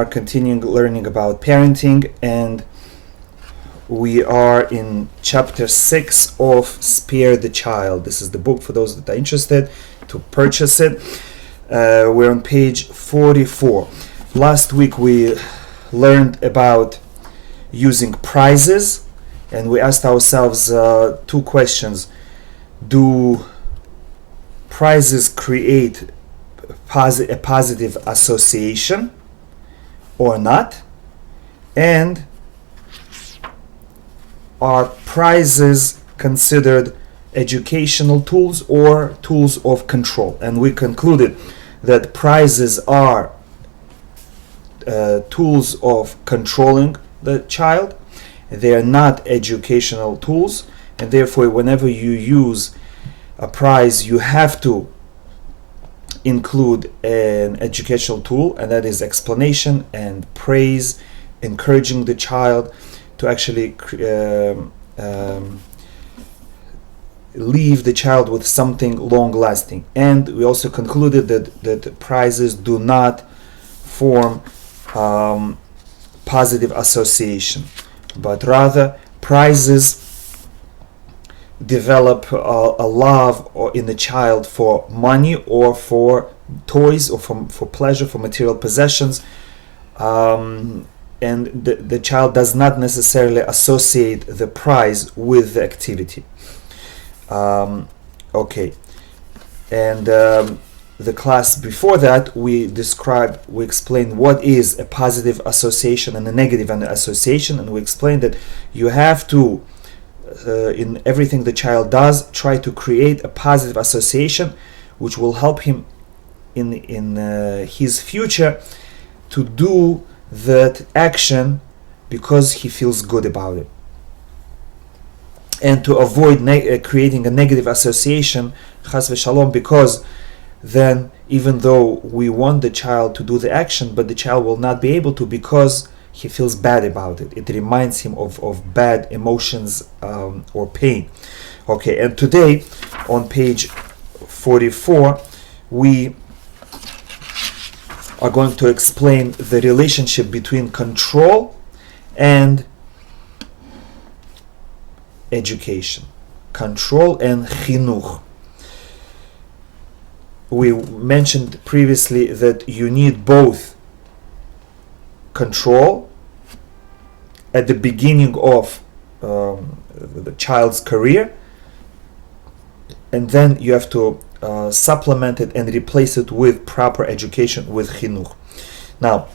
are continuing learning about parenting, and we are in chapter 6 of Spare the Child. This is the book for those that are interested to purchase it. We're on page 44. Last week we learned about using prizes, and we asked ourselves two questions. Do prizes create a positive association or not? And are prizes considered educational tools or tools of control? And we concluded that prizes are tools of controlling the child. They are not educational tools, and therefore whenever you use a prize you have to include an educational tool, and that is explanation and praise, encouraging the child to actually leave the child with something long lasting. And we also concluded that prizes do not form positive association, but rather prizes develop a love in the child for money or for toys or for pleasure, for material possessions, and the child does not necessarily associate the prize with the activity. Okay, and the class before that we explained what is a positive association and a negative association, and we explained that you have to in everything the child does try to create a positive association which will help him in his future to do that action because he feels good about it, and to avoid creating a negative association, chas v'shalom, because then even though we want the child to do the action, but the child will not be able to because he feels bad about it. It reminds him of bad emotions or pain. Okay, and today on page 44 we are going to explain the relationship between control and education. Control and chinuch. We mentioned previously that you need both control at the beginning of the child's career, and then you have to supplement it and replace it with proper education, with chinuch. Now,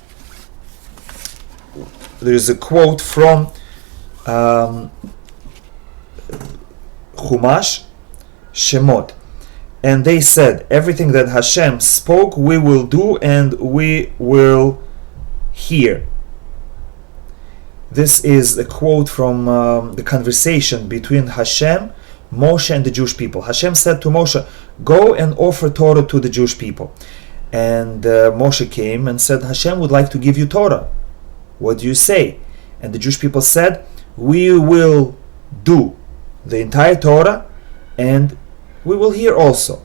there is a quote from Chumash Shemot, and they said, everything that Hashem spoke we will do and we will hear. This is a quote from the conversation between Hashem, Moshe, and the Jewish people. Hashem said to Moshe, go and offer Torah to the Jewish people. And Moshe came and said, Hashem would like to give you Torah. What do you say? And the Jewish people said, we will do the entire Torah and we will hear also.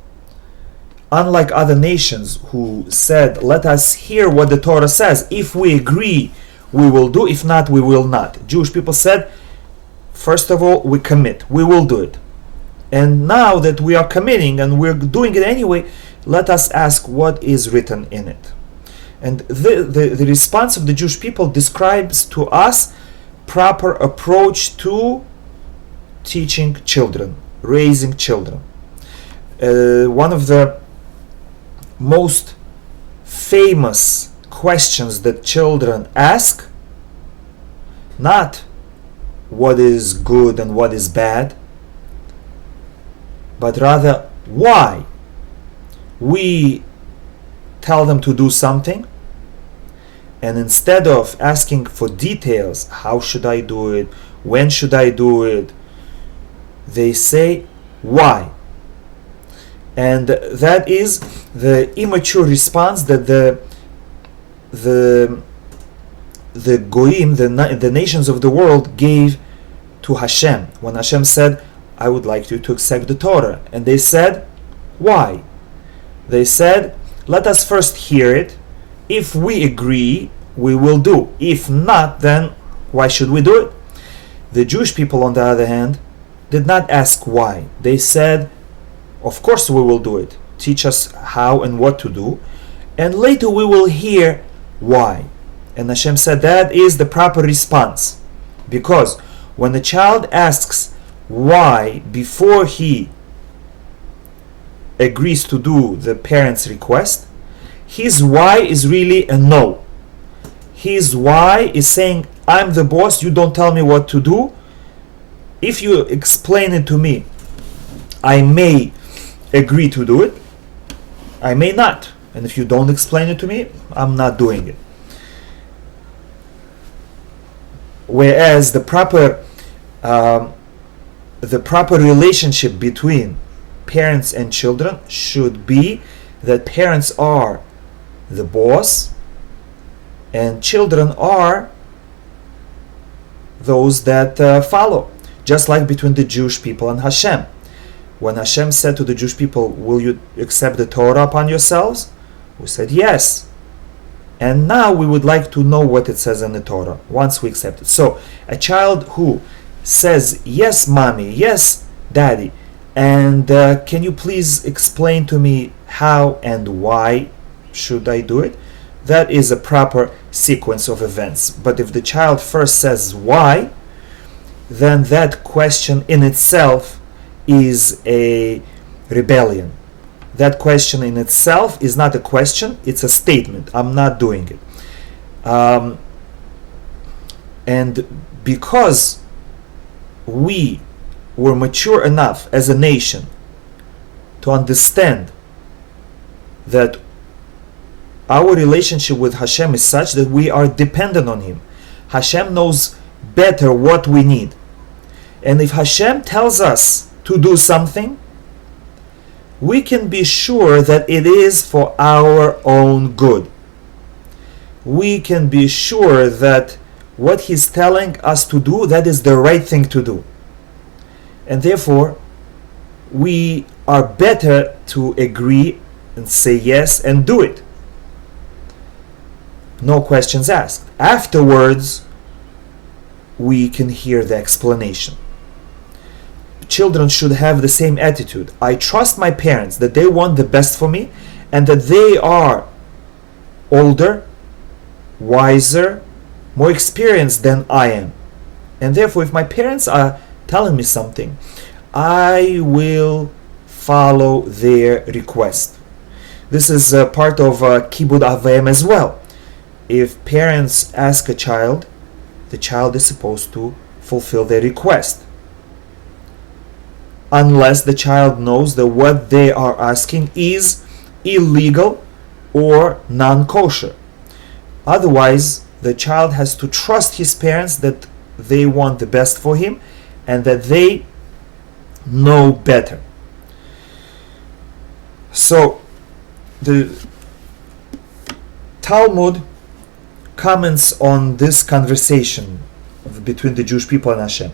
Unlike other nations who said, let us hear what the Torah says. If we agree, we will do. If not, we will not. Jewish people said, first of all, we commit. We will do it. And now that we are committing and we're doing it anyway, let us ask what is written in it. And the response of the Jewish people describes to us proper approach to teaching children, raising children. One of the most famous questions that children ask, not what is good and what is bad, but rather why. We tell them to do something, and instead of asking for details, how should I do it, when should I do it, they say why. And that is the immature response that the goyim, the nations of the world, gave to Hashem when Hashem said, I would like you to accept the Torah. And they said, why? They said, let us first hear it. If we agree, we will do. If not, then why should we do it? The Jewish people, on the other hand, did not ask why. They said, of course we will do it. Teach us how and what to do, and later we will hear why. And Hashem said that is the proper response. Because when the child asks why before he agrees to do the parent's request, his why is really a no. His why is saying, I'm the boss, you don't tell me what to do. If you explain it to me, I may agree to do it, I may not. And if you don't explain it to me, I'm not doing it. Whereas the proper relationship between parents and children should be that parents are the boss and children are those that follow. Just like between the Jewish people and Hashem. When Hashem said to the Jewish people, will you accept the Torah upon yourselves? We said yes. And now we would like to know what it says in the Torah once we accept it. So a child who says, yes, mommy, yes, daddy, and can you please explain to me how and why should I do it? That is a proper sequence of events. But if the child first says why, then that question in itself is a rebellion. That question in itself is not a question, it's a statement. I'm not doing it. And because we were mature enough as a nation to understand that our relationship with Hashem is such that we are dependent on Him. Hashem knows better what we need. And if Hashem tells us to do something, we can be sure that it is for our own good. We can be sure that what He's telling us to do, that is the right thing to do. And therefore, we are better to agree and say yes and do it. No questions asked. Afterwards, we can hear the explanation. Children should have the same attitude. I trust my parents that they want the best for me and that they are older, wiser, more experienced than I am. And therefore, if my parents are telling me something, I will follow their request. This is a part of Kibud Avayim as well. If parents ask a child, the child is supposed to fulfill their request. Unless the child knows that what they are asking is illegal or non-kosher. Otherwise, the child has to trust his parents that they want the best for him and that they know better. So, the Talmud comments on this conversation between the Jewish people and Hashem.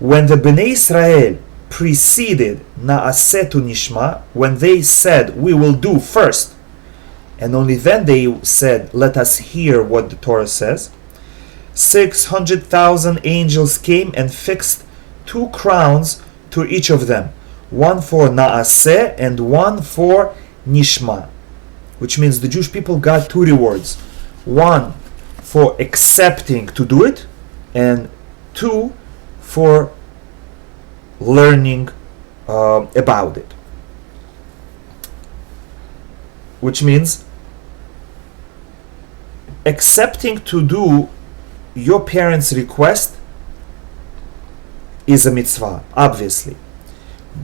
When the Bnei Israel preceded Na'aseh to Nishma, when they said, we will do first, and only then they said, let us hear what the Torah says, 600,000 angels came and fixed 2 crowns to each of them, one for Na'aseh and one for Nishma, which means the Jewish people got 2 rewards, one for accepting to do it, and 2 for learning about it. Which means accepting to do your parents' request is a mitzvah, obviously.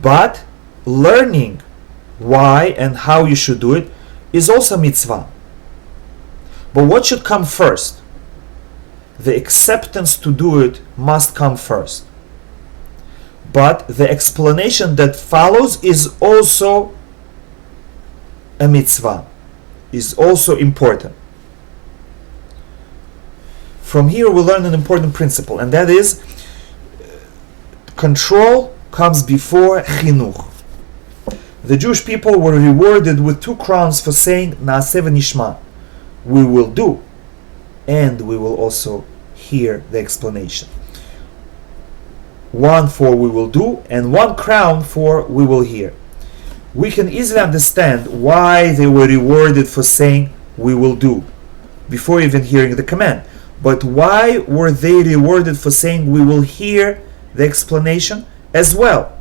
But learning why and how you should do it is also a mitzvah. But what should come first? The acceptance to do it must come first. But the explanation that follows is also a mitzvah, is also important. From here we learn an important principle, and that is control comes before chinuch. The Jewish people were rewarded with 2 crowns for saying Na'aseh v'nishma, we will do. and we will also hear the explanation. One for we will do, and one crown for we will hear. We can easily understand why they were rewarded for saying we will do before even hearing the command. But why were they rewarded for saying we will hear the explanation as well?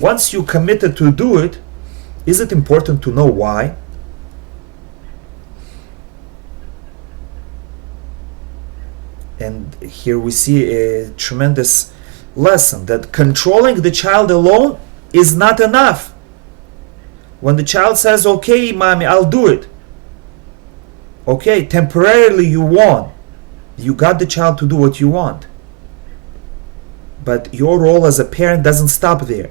Once you committed to do it, is it important to know why? And here we see a tremendous lesson that controlling the child alone is not enough. When the child says, okay, mommy, I'll do it. Okay, temporarily you won. You got the child to do what you want. But your role as a parent doesn't stop there.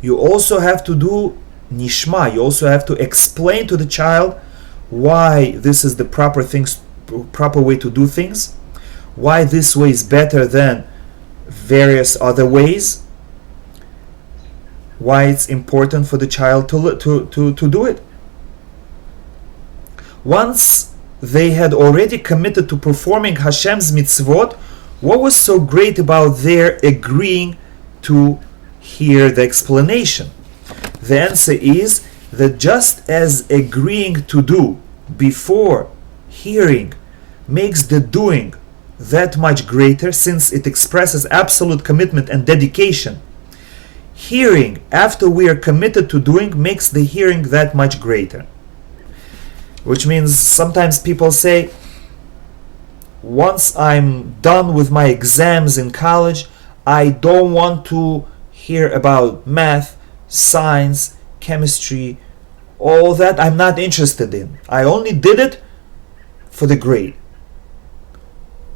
You also have to do nishma. You also have to explain to the child why this is the proper way to do things, why this way is better than various other ways, why it's important for the child to do it. Once they had already committed to performing Hashem's mitzvot, what was so great about their agreeing to hear the explanation? The answer is that just as agreeing to do before hearing makes the doing that much greater, since it expresses absolute commitment and dedication, hearing after we are committed to doing makes the hearing that much greater. Which means sometimes people say, once I'm done with my exams in college, I don't want to hear about math, science, chemistry, all that I'm not interested in. I only did it for the grade.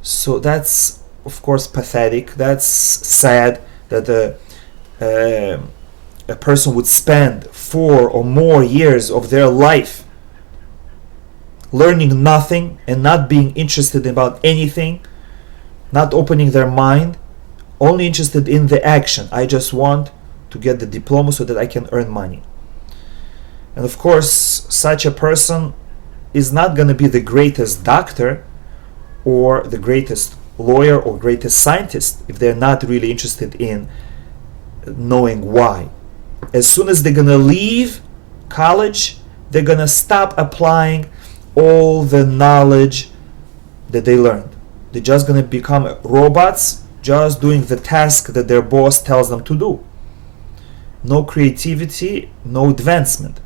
So that's, of course, pathetic. That's sad that a person would spend 4 or more years of their life learning nothing and not being interested about anything, not opening their mind, only interested in the action. I just want to get the diploma so that I can earn money. And of course, such a person is not going to be the greatest doctor or the greatest lawyer or greatest scientist if they're not really interested in knowing why. As soon as they're going to leave college, they're going to stop applying all the knowledge that they learned. They're just going to become robots, just doing the task that their boss tells them to do. No creativity, no advancement.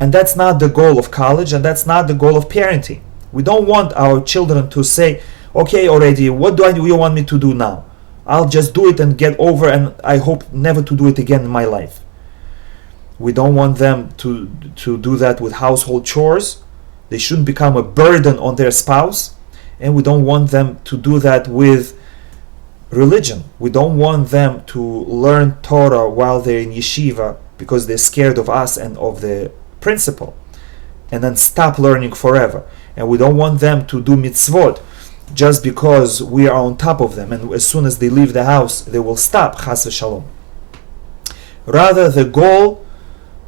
And that's not the goal of college, and that's not the goal of parenting. We don't want our children to say, okay, already, what do you want me to do now? I'll just do it and get over, and I hope never to do it again in my life. We don't want them to do that with household chores. They shouldn't become a burden on their spouse. And we don't want them to do that with religion. We don't want them to learn Torah while they're in yeshiva because they're scared of us and of the principal, and then stop learning forever. And we don't want them to do mitzvot just because we are on top of them, and as soon as they leave the house they will stop, chas v'shalom. Rather, the goal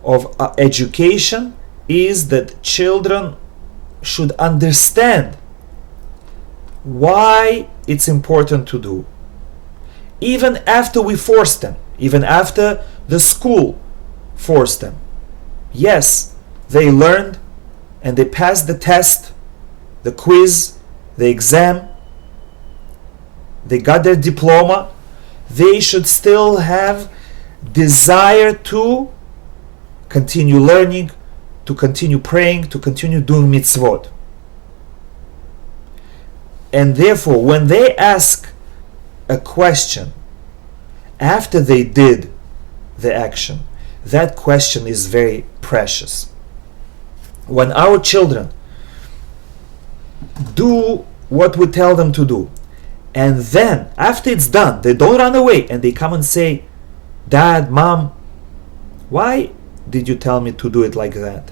of education is that children should understand why it's important to do, even after we force them, even after the school forced them. Yes, they learned and they passed the test, the quiz, the exam, they got their diploma. They should still have desire to continue learning, to continue praying, to continue doing mitzvot. And therefore, when they ask a question after they did the action, that question is very precious. When our children do what we tell them to do, and then after it's done, they don't run away and they come and say, Dad, Mom, why did you tell me to do it like that?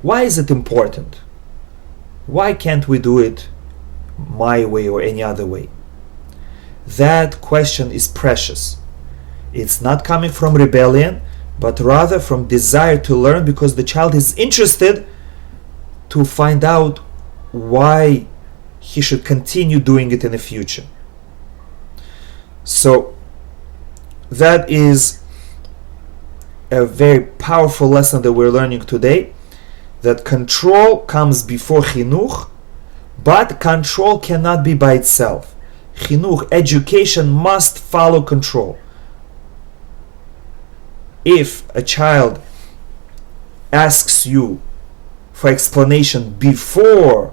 Why is it important? Why can't we do it my way or any other way? That question is precious. It's not coming from rebellion, but rather from desire to learn, because the child is interested to find out why he should continue doing it in the future. So that is a very powerful lesson that we're learning today, that control comes before chinuch, but control cannot be by itself. Chinuch, education, must follow control. If a child asks you for explanation before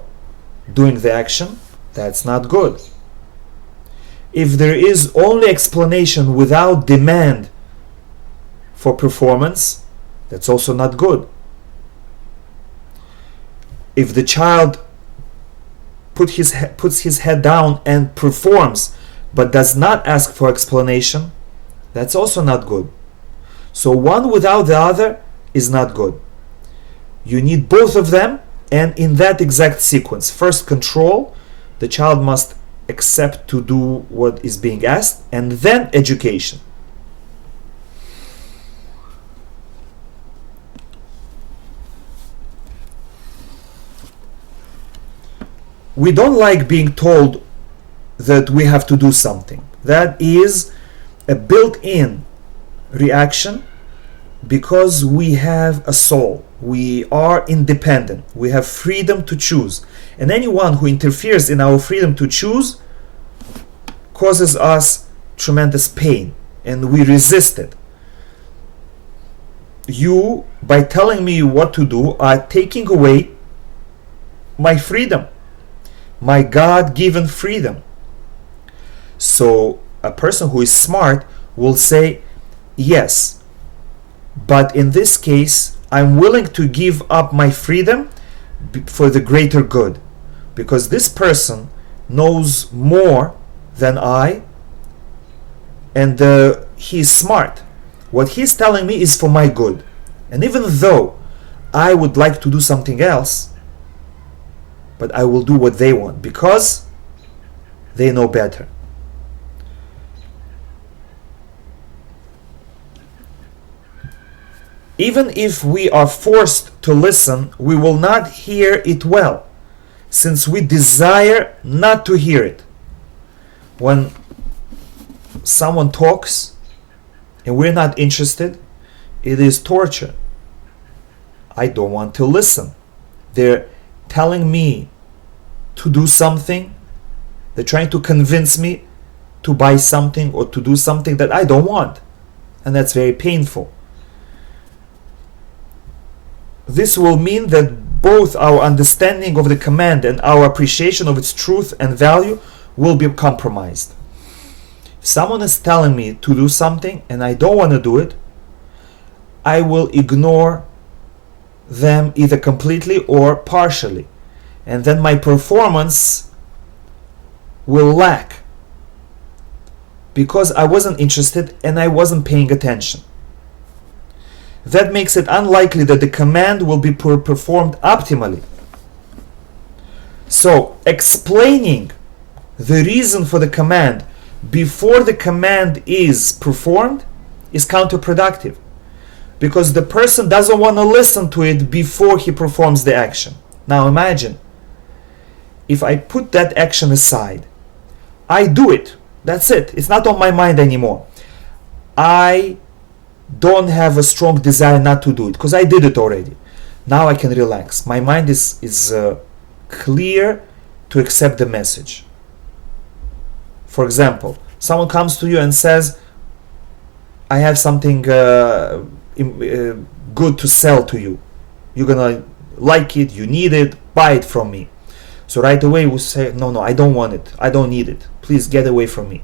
doing the action, that's not good. If there is only explanation without demand for performance, that's also not good. If the child puts his head down and performs but does not ask for explanation, that's also not good. So one without the other is not good. You need both of them, and in that exact sequence. First, control. The child must accept to do what is being asked, and then education. We don't like being told that we have to do something. That is a built-in reaction because we have a soul. We are independent. We have freedom to choose. And anyone who interferes in our freedom to choose causes us tremendous pain, and we resist it. You, by telling me what to do, are taking away my freedom, my God-given freedom. So a person who is smart will say, yes, but in this case, I'm willing to give up my freedom for the greater good, because this person knows more than I, and he's smart. What he's telling me is for my good. And even though I would like to do something else, but I will do what they want because they know better. Even if we are forced to listen, we will not hear it well, since we desire not to hear it. When someone talks and we're not interested, it is torture. I don't want to listen. They're telling me to do something. They're trying to convince me to buy something or to do something that I don't want. And that's very painful. This will mean that both our understanding of the command and our appreciation of its truth and value will be compromised. If someone is telling me to do something and I don't want to do it, I will ignore them either completely or partially, and then my performance will lack because I wasn't interested and I wasn't paying attention. That makes it unlikely that the command will be performed optimally. So, explaining the reason for the command before the command is performed is counterproductive, because the person doesn't want to listen to it before he performs the action. Now imagine if I put that action aside, I do it, that's it, it's not on my mind anymore. I don't have a strong desire not to do it because I did it already. Now I can relax. My mind is clear to accept the message. For example, someone comes to you and says, I have something good to sell to you. You're gonna like it, you need it, buy it from me. So right away we say, no, I don't want it, I don't need it, please get away from me.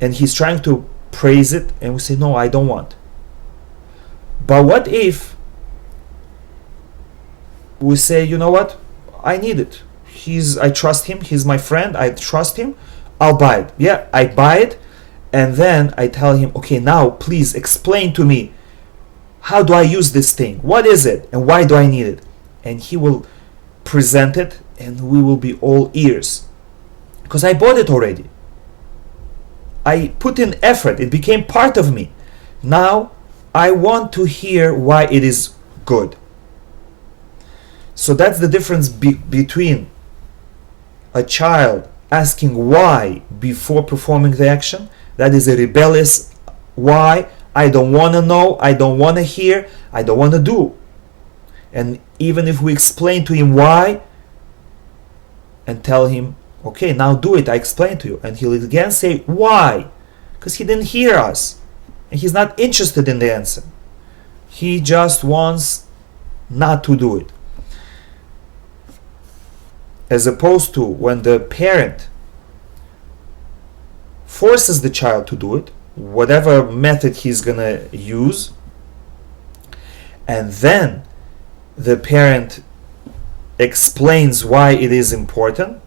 And he's trying to praise it, and we say, no, I don't want. But what if we say, you know what, I need it, I trust him, he's my friend, I trust him, I'll buy it. Yeah, I buy it, and then I tell him, okay, now please explain to me, how do I use this thing, what is it, and why do I need it? And he will present it, and we will be all ears, because I bought it already. I put in effort, it became part of me. Now I want to hear why it is good. So that's the difference between a child asking why before performing the action. That is a rebellious why. I don't want to know, I don't want to hear, I don't want to do. And even if we explain to him why and tell him, okay, now do it, I explained to you, and he'll again say why, because he didn't hear us and he's not interested in the answer. He just wants not to do it. As opposed to when the parent forces the child to do it, whatever method he's gonna use, and then the parent explains why it is important,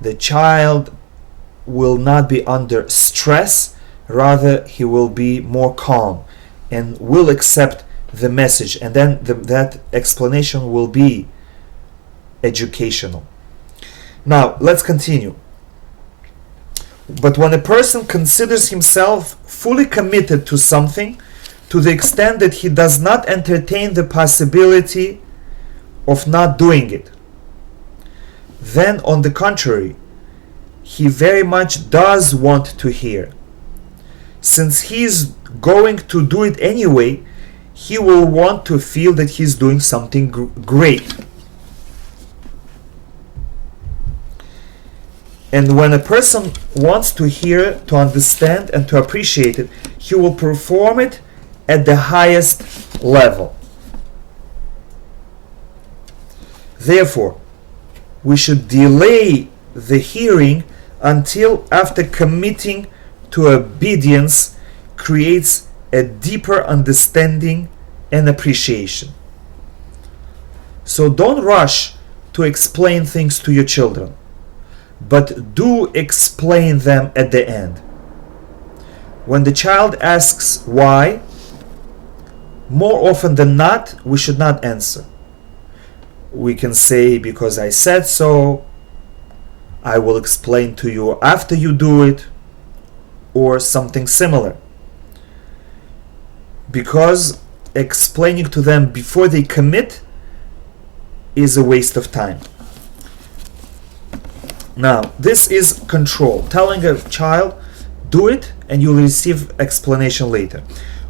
the child will not be under stress, rather he will be more calm and will accept the message, and then that explanation will be educational. Now let's continue. But when a person considers himself fully committed to something to the extent that he does not entertain the possibility of not doing it, then on the contrary, he very much does want to hear. Since he is going to do it anyway, he will want to feel that he's doing something great. And when a person wants to hear, to understand, and to appreciate it, he will perform it at the highest level. Therefore, we should delay the hearing until after committing to obedience creates a deeper understanding and appreciation. So don't rush to explain things to your children, but do explain them at the end. When the child asks why, more often than not, we should not answer. We can say, because I said so, I will explain to you after you do it, or something similar. Because explaining to them before they commit is a waste of time. Now, this is control. Telling a child, do it, and you'll receive explanation later.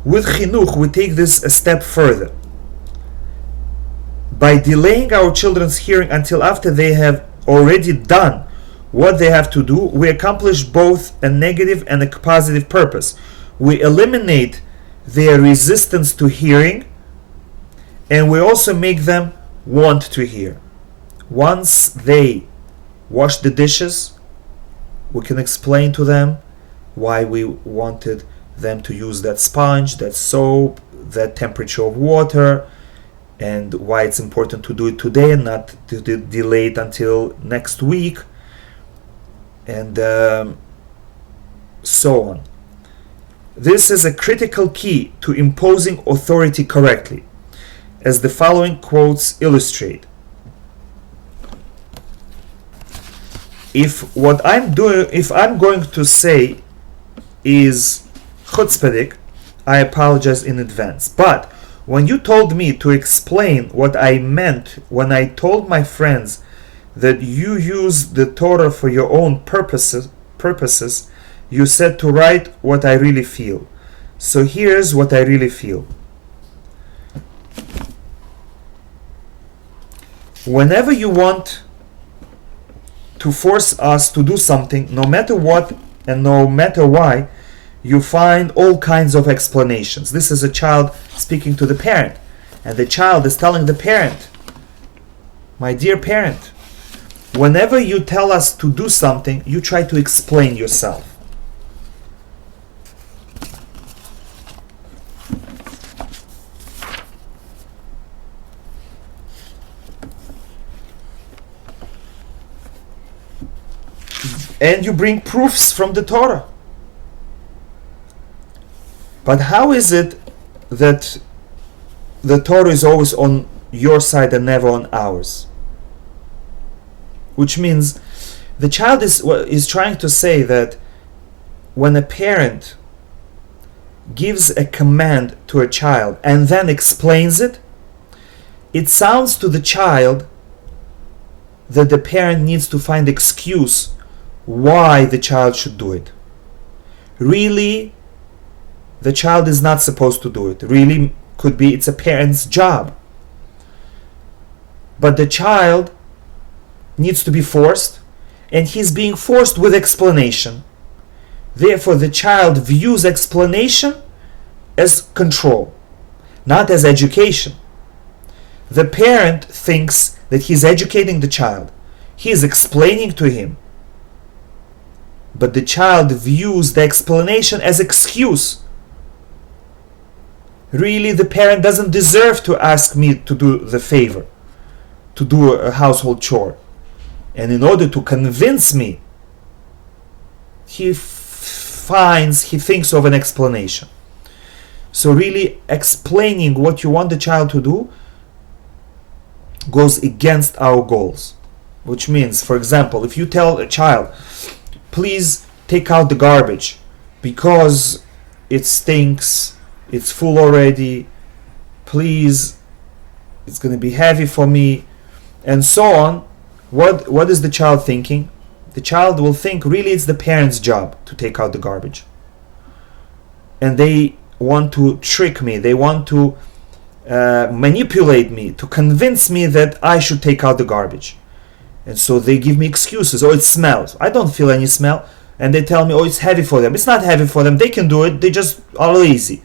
With chinuch, we take this a step further. By delaying our children's hearing until after they have already done what they have to do, we accomplish both a negative and a positive purpose. We eliminate their resistance to hearing, and we also make them want to hear. Once they wash the dishes, we can explain to them why we wanted them to use that sponge, that soap, that temperature of water, and why it's important to do it today and not to delay it until next week, and so on. This is a critical key to imposing authority correctly, as the following quotes illustrate. If I'm going to say is chutzpahdik, I apologize in advance. But when you told me to explain what I meant when I told my friends that you use the Torah for your own purposes, you said to write what I really feel. So here's what I really feel. Whenever you want to force us to do something, no matter what and no matter why, you find all kinds of explanations. This is a child speaking to the parent, and the child is telling the parent, my dear parent, whenever you tell us to do something, you try to explain yourself. And you bring proofs from the Torah. But how is it that the Torah is always on your side and never on ours? Which means the child is trying to say that when a parent gives a command to a child and then explains it, it sounds to the child that the parent needs to find excuse why the child should do it. Really, the child is not supposed to do it. Really, could be it's a parent's job. But the child needs to be forced, and he's being forced with explanation. Therefore, the child views explanation as control, not as education. The parent thinks that he's educating the child. He is explaining to him. But the child views the explanation as excuse. Really, the parent doesn't deserve to ask me to do the favor, to do a household chore. And in order to convince me, he thinks of an explanation. So really, explaining what you want the child to do goes against our goals. Which means, for example, if you tell a child, please take out the garbage because it stinks, it's full already, please, it's going to be heavy for me, and so on, what is the child thinking? The child will think really it's the parent's job to take out the garbage. And they want to trick me, they want to manipulate me, to convince me that I should take out the garbage. And so they give me excuses. Oh, it smells. I don't feel any smell. And they tell me, oh, it's heavy for them. It's not heavy for them. They can do it. They just are lazy.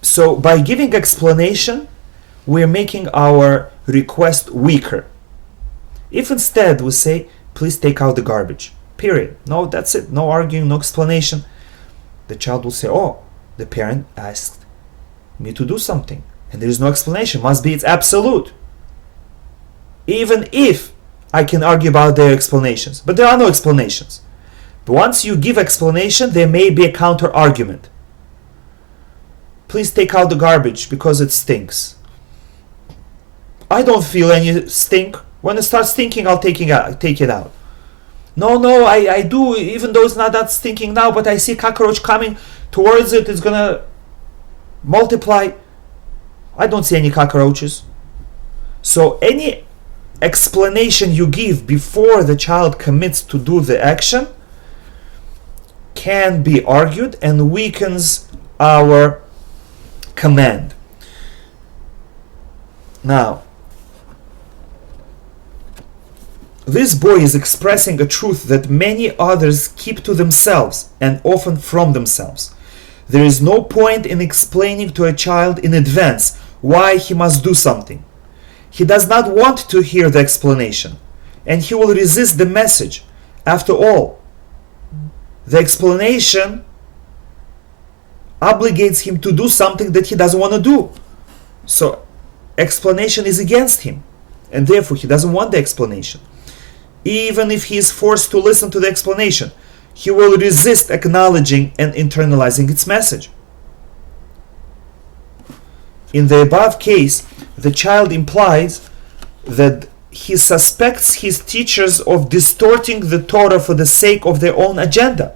So by giving explanation, we're making our request weaker. If instead we say, please take out the garbage, period. No, that's it. No arguing, no explanation. The child will say, oh, the parent asked me to do something. And there is no explanation. Must be it's absolute. Even if I can argue about their explanations. But there are no explanations. But once you give explanation, there may be a counter argument. Please take out the garbage because it stinks. I don't feel any stink. When it starts stinking, I'll take it out. No, I do, even though it's not that stinking now, but I see cockroach coming towards it. It's gonna multiply. I don't see any cockroaches. So any explanation you give before the child commits to do the action can be argued and weakens our command. Now, this boy is expressing a truth that many others keep to themselves and often from themselves. There is no point in explaining to a child in advance why he must do something. He does not want to hear the explanation, and he will resist the message. After all, the explanation obligates him to do something that he doesn't want to do. So, explanation is against him, and therefore he doesn't want the explanation. Even if he is forced to listen to the explanation, he will resist acknowledging and internalizing its message. In the above case, the child implies that he suspects his teachers of distorting the Torah for the sake of their own agenda.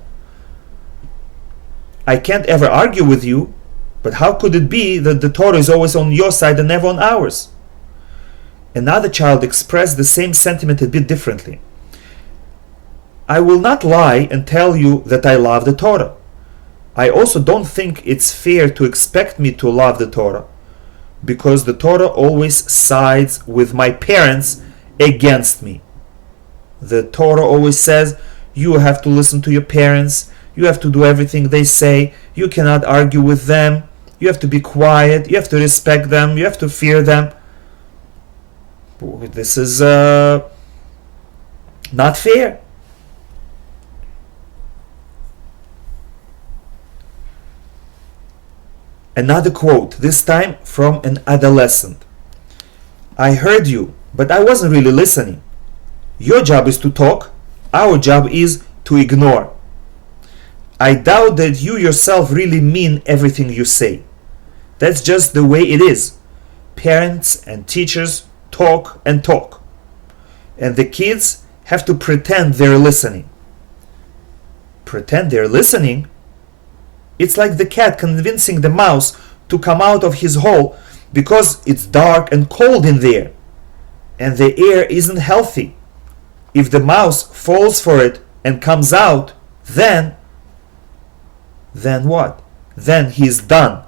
I can't ever argue with you, but how could it be that the Torah is always on your side and never on ours? Another child expressed the same sentiment a bit differently. I will not lie and tell you that I love the Torah. I also don't think it's fair to expect me to love the Torah, because the Torah always sides with my parents against me. The Torah always says, you have to listen to your parents, you have to do everything they say, you cannot argue with them, you have to be quiet, you have to respect them, you have to fear them. This is not fair. Another quote, this time from an adolescent. I heard you, but I wasn't really listening. Your job is to talk, our job is to ignore. I doubt that you yourself really mean everything you say. That's just the way it is. Parents and teachers talk and talk. And the kids have to pretend they're listening. Pretend they're listening? It's like the cat convincing the mouse to come out of his hole because it's dark and cold in there, and the air isn't healthy. If the mouse falls for it and comes out, then what? Then he's done.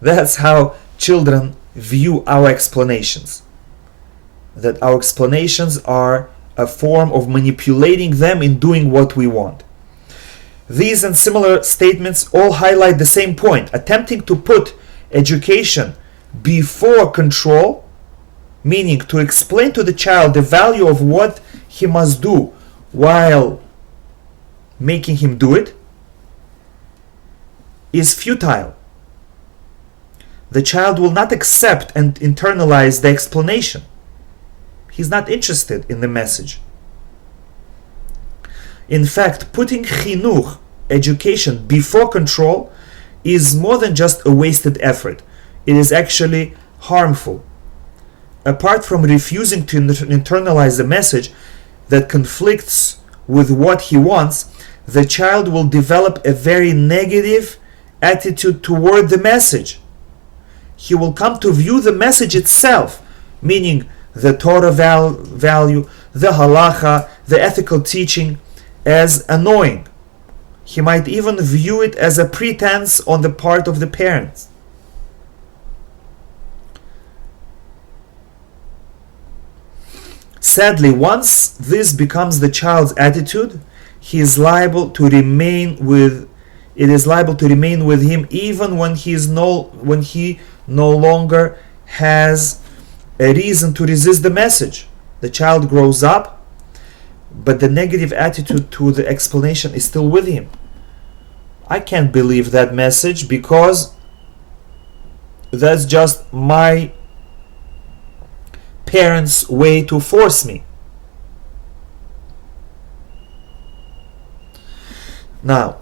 That's how children view our explanations. That our explanations are a form of manipulating them in doing what we want. These and similar statements all highlight the same point, attempting to put education before control, meaning to explain to the child the value of what he must do while making him do it, is futile. The child will not accept and internalize the explanation. He's not interested in the message. In fact, putting chinuch, education, before control is more than just a wasted effort. It is actually harmful. Apart from refusing to internalize the message that conflicts with what he wants, the child will develop a very negative attitude toward the message. He will come to view the message itself, meaning the Torah value, the halacha, the ethical teaching, as annoying. He might even view it as a pretense on the part of the parents. Sadly, once this becomes the child's attitude, it is liable to remain with him even when he no longer has a reason to resist the message. The child grows up, but the negative attitude to the explanation is still with him. I can't believe that message because that's just my parents' way to force me. Now,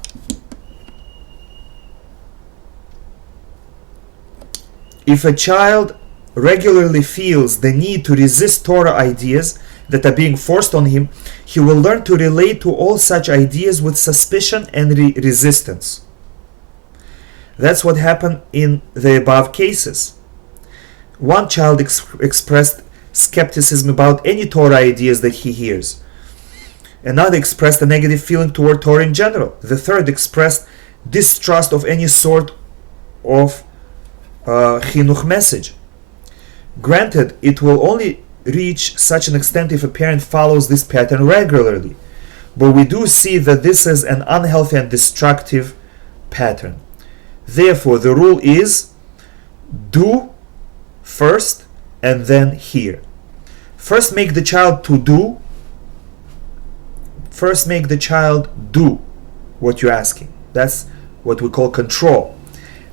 if a child regularly feels the need to resist Torah ideas that are being forced on him, he will learn to relate to all such ideas with suspicion and resistance. That's what happened in the above cases. One child expressed skepticism about any Torah ideas that he hears. Another expressed a negative feeling toward Torah in general. The third expressed distrust of any sort of chinuch message. Granted, it will only reach such an extent if a parent follows this pattern regularly, but we do see that this is an unhealthy and destructive pattern. Therefore, the rule is do first and then hear. First make the child do what you're asking. That's what we call control.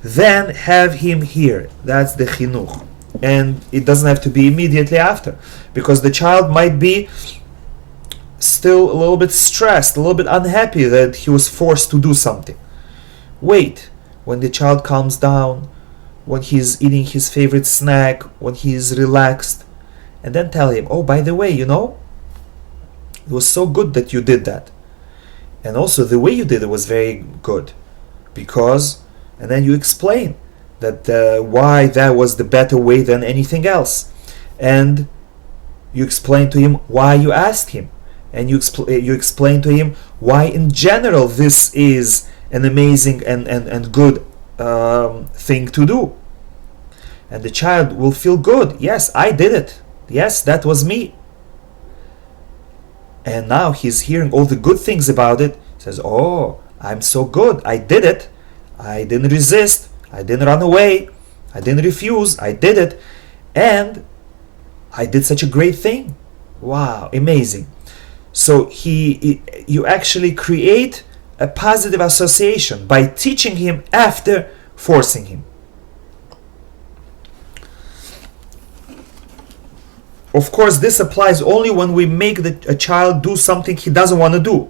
Then have him hear. That's the chinuch. And it doesn't have to be immediately after, because the child might be still a little bit stressed, a little bit unhappy that he was forced to do something. Wait when the child calms down, when he's eating his favorite snack, when he's relaxed, and then tell him, oh, by the way, it was so good that you did that. And also the way you did it was very good, because, and then you explain that why that was the better way than anything else, and you explain to him why you asked him, and you explain to him why in general this is an amazing and good thing to do, and the child will feel good. Yes, I did it. Yes, that was me. And now he's hearing all the good things about it. He says, oh, I'm so good. I did it. I didn't resist. I didn't run away. I didn't refuse. I did it. And I did such a great thing. Wow, amazing. So you actually create a positive association by teaching him after forcing him. Of course, this applies only when we make a child do something he doesn't want to do.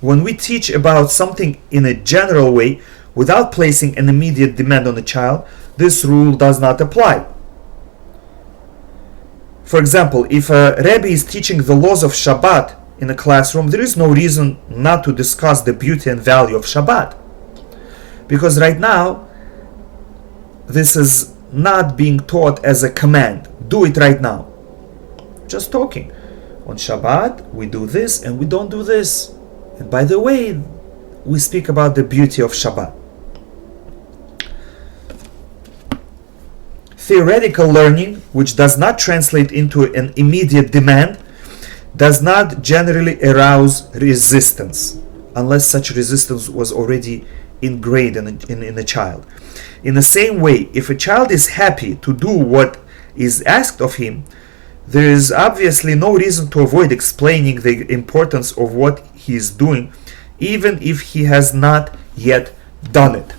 When we teach about something in a general way, without placing an immediate demand on the child, this rule does not apply. For example, if a Rabbi is teaching the laws of Shabbat in a classroom, there is no reason not to discuss the beauty and value of Shabbat. Because right now, this is not being taught as a command. Do it right now. Just talking. On Shabbat, we do this and we don't do this. And by the way, we speak about the beauty of Shabbat. Theoretical learning, which does not translate into an immediate demand, does not generally arouse resistance, unless such resistance was already ingrained in a child. In the same way, if a child is happy to do what is asked of him, there is obviously no reason to avoid explaining the importance of what he is doing, even if he has not yet done it.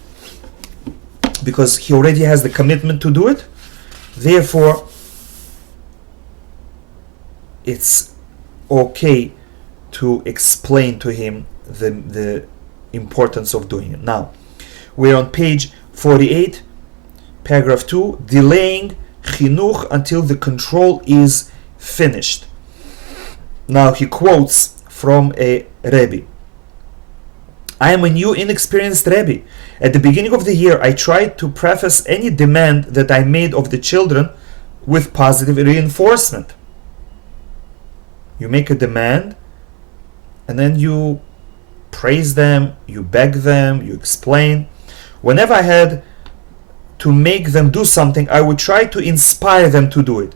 Because he already has the commitment to do it, therefore, it's okay to explain to him the importance of doing it. Now, we're on page 48, paragraph 2, delaying chinuch until the control is finished. Now he quotes from a Rabbi. I am a new inexperienced Rabbi. At the beginning of the year, I tried to preface any demand that I made of the children with positive reinforcement. You make a demand and then you praise them, you beg them, you explain. Whenever I had to make them do something, I would try to inspire them to do it.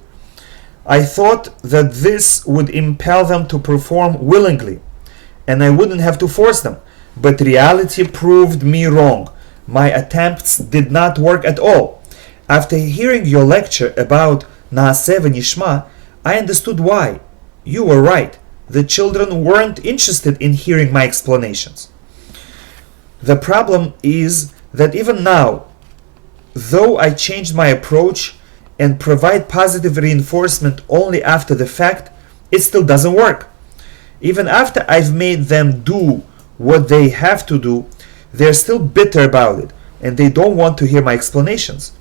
I thought that this would impel them to perform willingly, and I wouldn't have to force them. But reality proved me wrong. My attempts did not work at all. After hearing your lecture about Naaseh v'Nishma, I understood why. You were right. The children weren't interested in hearing my explanations. The problem is that even now, though I changed my approach and provide positive reinforcement only after the fact, it still doesn't work. Even after I've made them do what they have to do, they're still bitter about it, and they don't want to hear my explanations.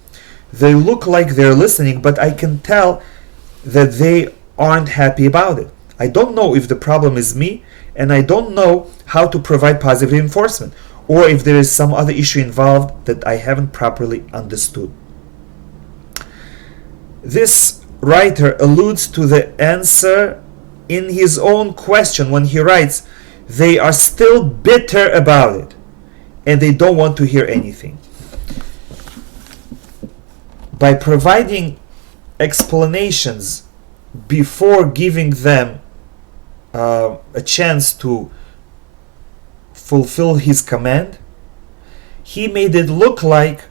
They look like they're listening, but I can tell that they aren't happy about it. I don't know if the problem is me, and I don't know how to provide positive reinforcement, or if there is some other issue involved that I haven't properly understood. This writer alludes to the answer in his own question when he writes, they are still bitter about it, and they don't want to hear anything. By providing explanations before giving them a chance to fulfill his command, he made it look like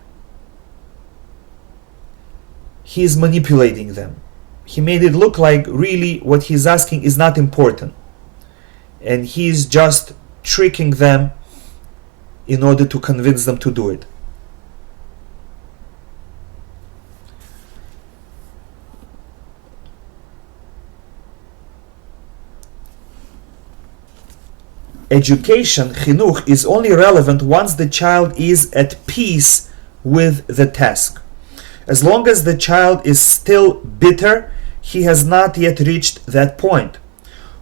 he's manipulating them. He made it look like really what he's asking is not important, and he's just tricking them in order to convince them to do it. Education, chinuch, is only relevant once the child is at peace with the task. As long as the child is still bitter, he has not yet reached that point.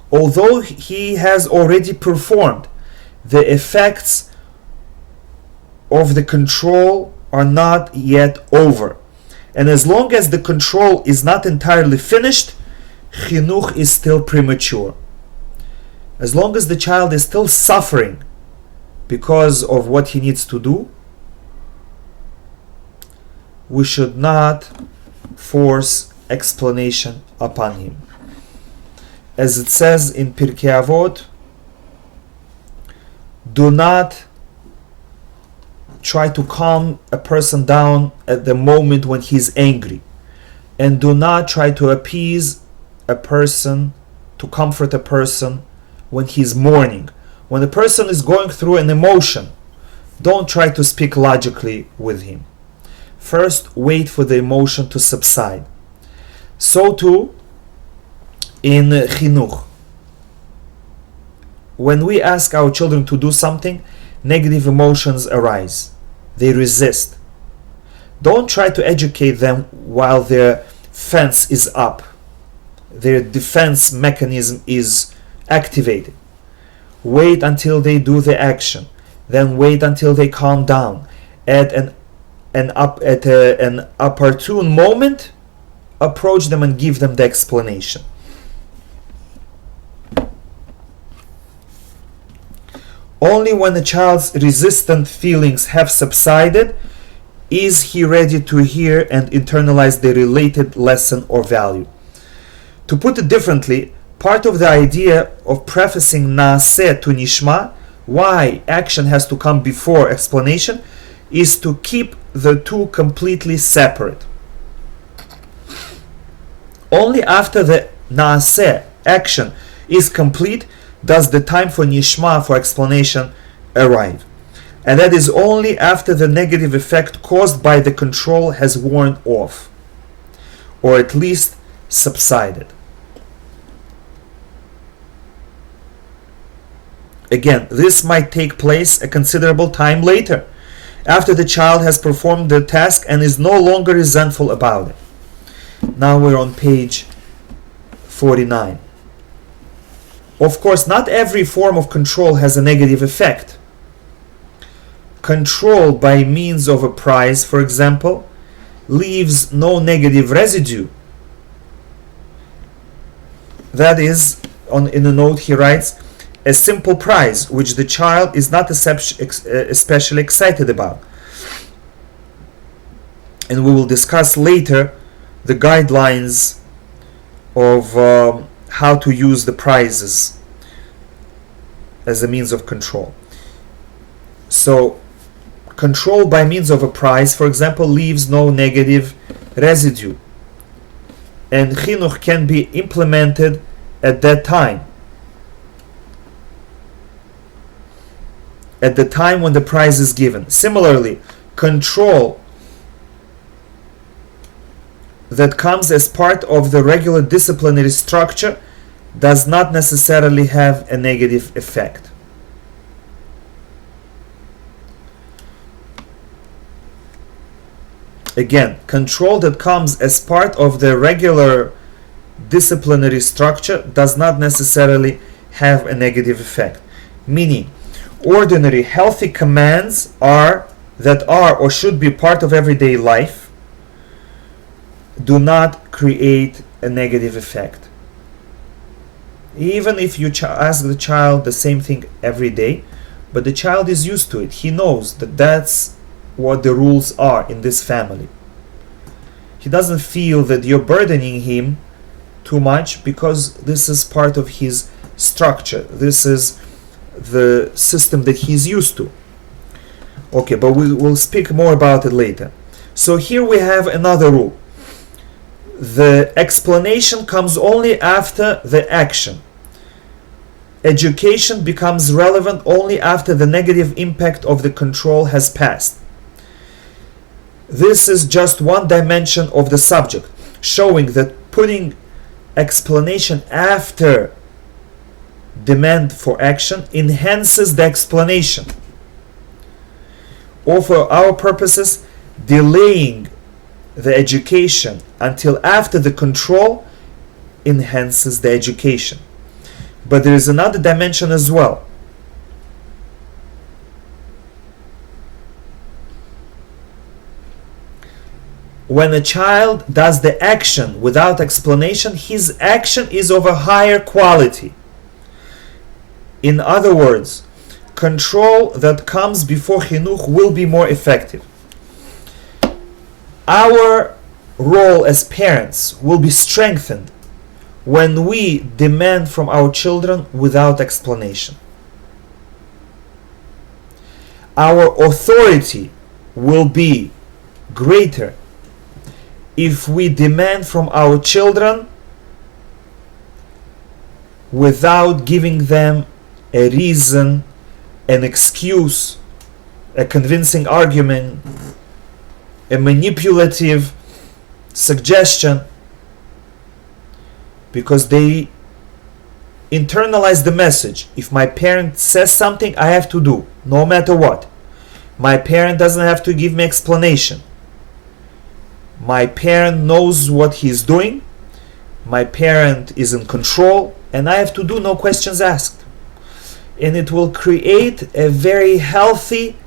Although he has already performed, the effects of the control are not yet over. And as long as the control is not entirely finished, chinuch is still premature. As long as the child is still suffering because of what he needs to do, we should not force explanation upon him. As it says in Pirkei Avot, do not try to calm a person down at the moment when he's angry, and do not try to appease a person, to comfort a person when he's mourning. When a person is going through an emotion, don't try to speak logically with him. First, wait for the emotion to subside. So too, in chinuch, when we ask our children to do something, negative emotions arise. They resist. Don't try to educate them while their fence is up, their defense mechanism is activated. Wait until they do the action, then wait until they calm down. Add an an opportune moment, approach them and give them the explanation. Only when a child's resistant feelings have subsided is he ready to hear and internalize the related lesson or value. To put it differently, part of the idea of prefacing naaseh to nishma, why action has to come before explanation, is to keep the two completely separate. Only after the naaseh, action, is complete does the time for nishma, for explanation, arrive. And that is only after the negative effect caused by the control has worn off, or at least subsided. Again, this might take place a considerable time later, after the child has performed the task and is no longer resentful about it. Now we're on page 49. Of course, not every form of control has a negative effect. Control by means of a prize, for example, leaves no negative residue. That is, in a note he writes, a simple prize which the child is not especially excited about. And we will discuss later the guidelines of how to use the prizes as a means of control. So, control by means of a prize, for example, leaves no negative residue. And chinuch can be implemented at that time. At the time when the prize is given. Similarly, control that comes as part of the regular disciplinary structure does not necessarily have a negative effect. Again, control that comes as part of the regular disciplinary structure does not necessarily have a negative effect. Meaning, ordinary healthy commands that are or should be part of everyday life do not create a negative effect. Even if you ask the child the same thing every day, but the child is used to it. He knows that that's what the rules are in this family. He doesn't feel that you're burdening him too much because this is part of his structure. This is the system that he's used to. Okay, but we will speak more about it later. So here we have another rule. The explanation comes only after the action. Education becomes relevant only after the negative impact of the control has passed. This is just one dimension of the subject, showing that putting explanation after demand for action enhances the explanation. Or for our purposes, delaying the education until after the control enhances the education. But there is another dimension as well. When a child does the action without explanation, his action is of a higher quality. In other words, control that comes before chinuch will be more effective. Our role as parents will be strengthened when we demand from our children without explanation. Our authority will be greater if we demand from our children without giving them a reason, an excuse, a convincing argument, a manipulative suggestion, because they internalize the message. If my parent says something, I have to do, no matter what. My parent doesn't have to give me explanation. My parent knows what he's doing. My parent is in control, and I have to do, no questions asked. And it will create a very healthy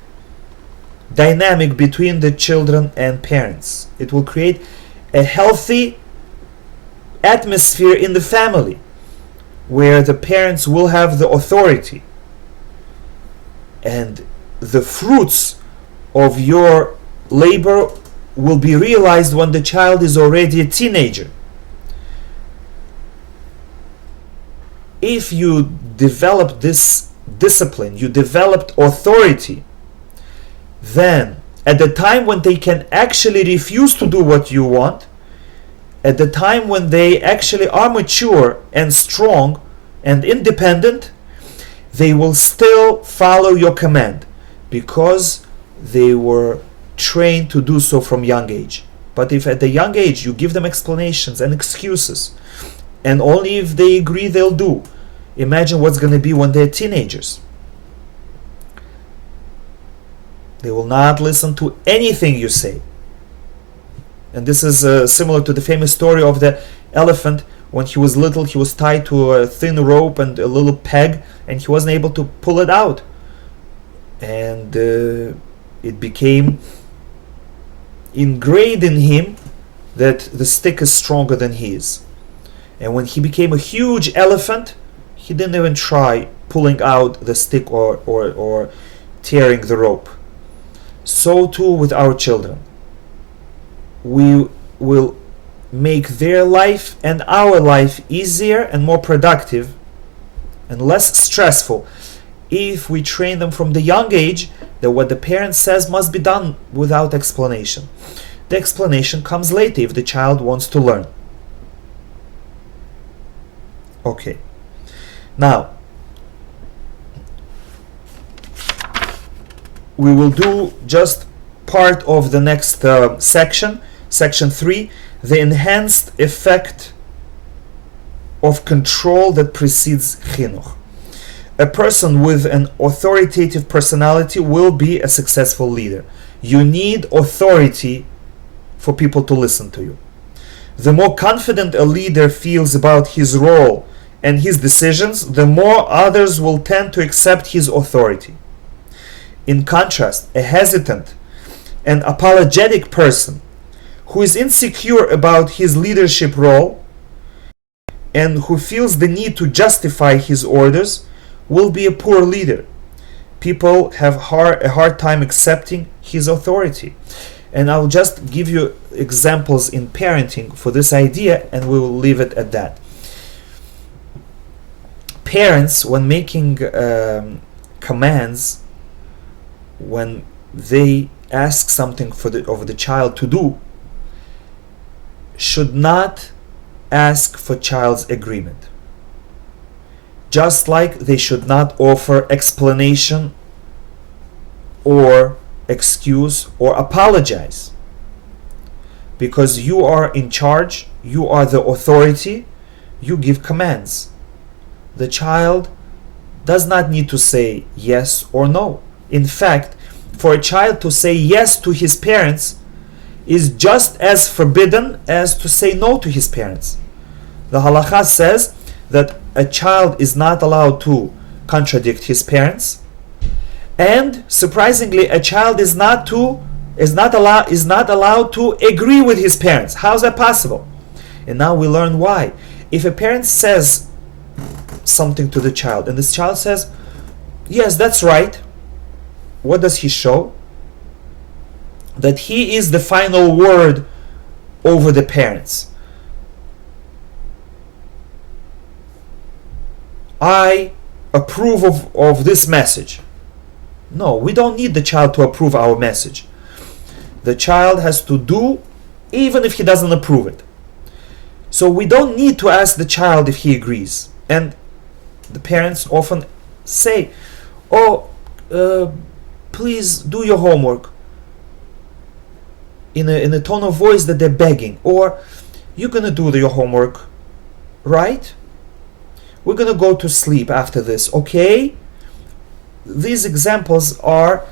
dynamic between the children and parents. It will create a healthy atmosphere in the family where the parents will have the authority, and the fruits of your labor will be realized when the child is already a teenager. If you develop this discipline, you developed authority, then at the time when they can actually refuse to do what you want, at the time when they actually are mature and strong and independent, they will still follow your command because they were trained to do so from young age. But if at the young age you give them explanations and excuses, and only if they agree they'll do, imagine what's going to be when they're teenagers. They will not listen to anything you say. And this is similar to the famous story of the elephant. When he was little, he was tied to a thin rope and a little peg, and he wasn't able to pull it out. And it became ingrained in him that the stick is stronger than he is. And when he became a huge elephant, he didn't even try pulling out the stick or tearing the rope. So too with our children. We will make their life and our life easier and more productive and less stressful if we train them from the young age that what the parent says must be done without explanation. The explanation comes later if the child wants to learn. Okay. Now, we will do just part of the next section, section 3, the enhanced effect of control that precedes chinuch. A person with an authoritative personality will be a successful leader. You need authority for people to listen to you. The more confident a leader feels about his role and his decisions, the more others will tend to accept his authority. In contrast, a hesitant and apologetic person who is insecure about his leadership role and who feels the need to justify his orders will be a poor leader. People have a hard time accepting his authority. And I'll just give you examples in parenting for this idea, and we will leave it at that. Parents, when making commands, when they ask something of the child to do, should not ask for child's agreement. Just like they should not offer explanation or excuse or apologize. Because you are in charge, you are the authority, you give commands. The child does not need to say yes or no. In fact, for a child to say yes to his parents is just as forbidden as to say no to his parents. The halakha says that a child is not allowed to contradict his parents, and surprisingly, a child is not allowed to agree with his parents. How is that possible? And now we learn why. If a parent says something to the child, and this child says, "Yes, that's right," what does he show? That he is the final word over the parents. I approve of this message. No, we don't need the child to approve our message. The child has to do even if he doesn't approve it. So we don't need to ask the child if he agrees. And the parents often say, please do your homework, in a tone of voice that they're begging, or you're gonna do your homework, right? We're gonna go to sleep after this, okay? These examples are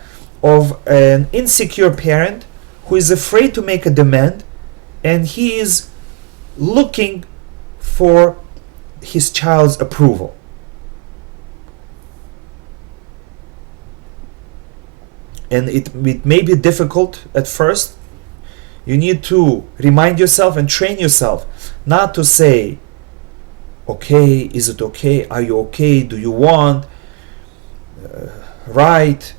of an insecure parent who is afraid to make a demand, and he is looking for his child's approval. and it may be difficult at first. You need to remind yourself and train yourself not to say, okay, is it okay? Are you okay? Do you want? Right?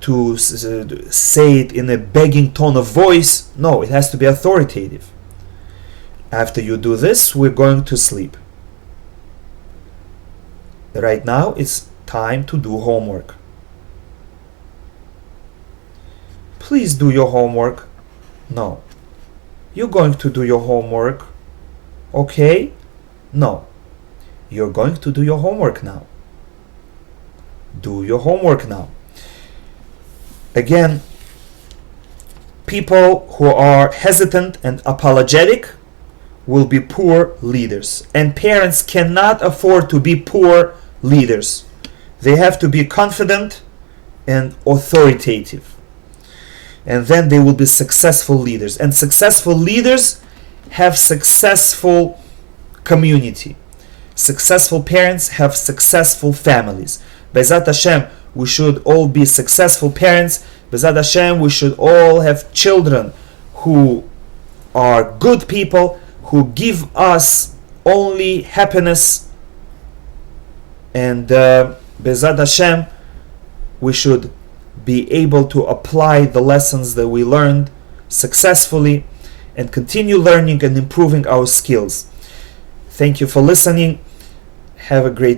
To say it in a begging tone of voice. No, it has to be authoritative. After you do this, we're going to sleep. Right now, it's time to do homework. Please do your homework. No. You're going to do your homework. Okay? No. You're going to do your homework now. Do your homework now. Again, people who are hesitant and apologetic will be poor leaders. And parents cannot afford to be poor leaders. They have to be confident and authoritative. And then they will be successful leaders. And successful leaders have successful community. Successful parents have successful families. Bezat Hashem, we should all be successful parents. Bezat Hashem, we should all have children who are good people, who give us only happiness. And Bezat Hashem, we should be able to apply the lessons that we learned successfully and continue learning and improving our skills. Thank you for listening. Have a great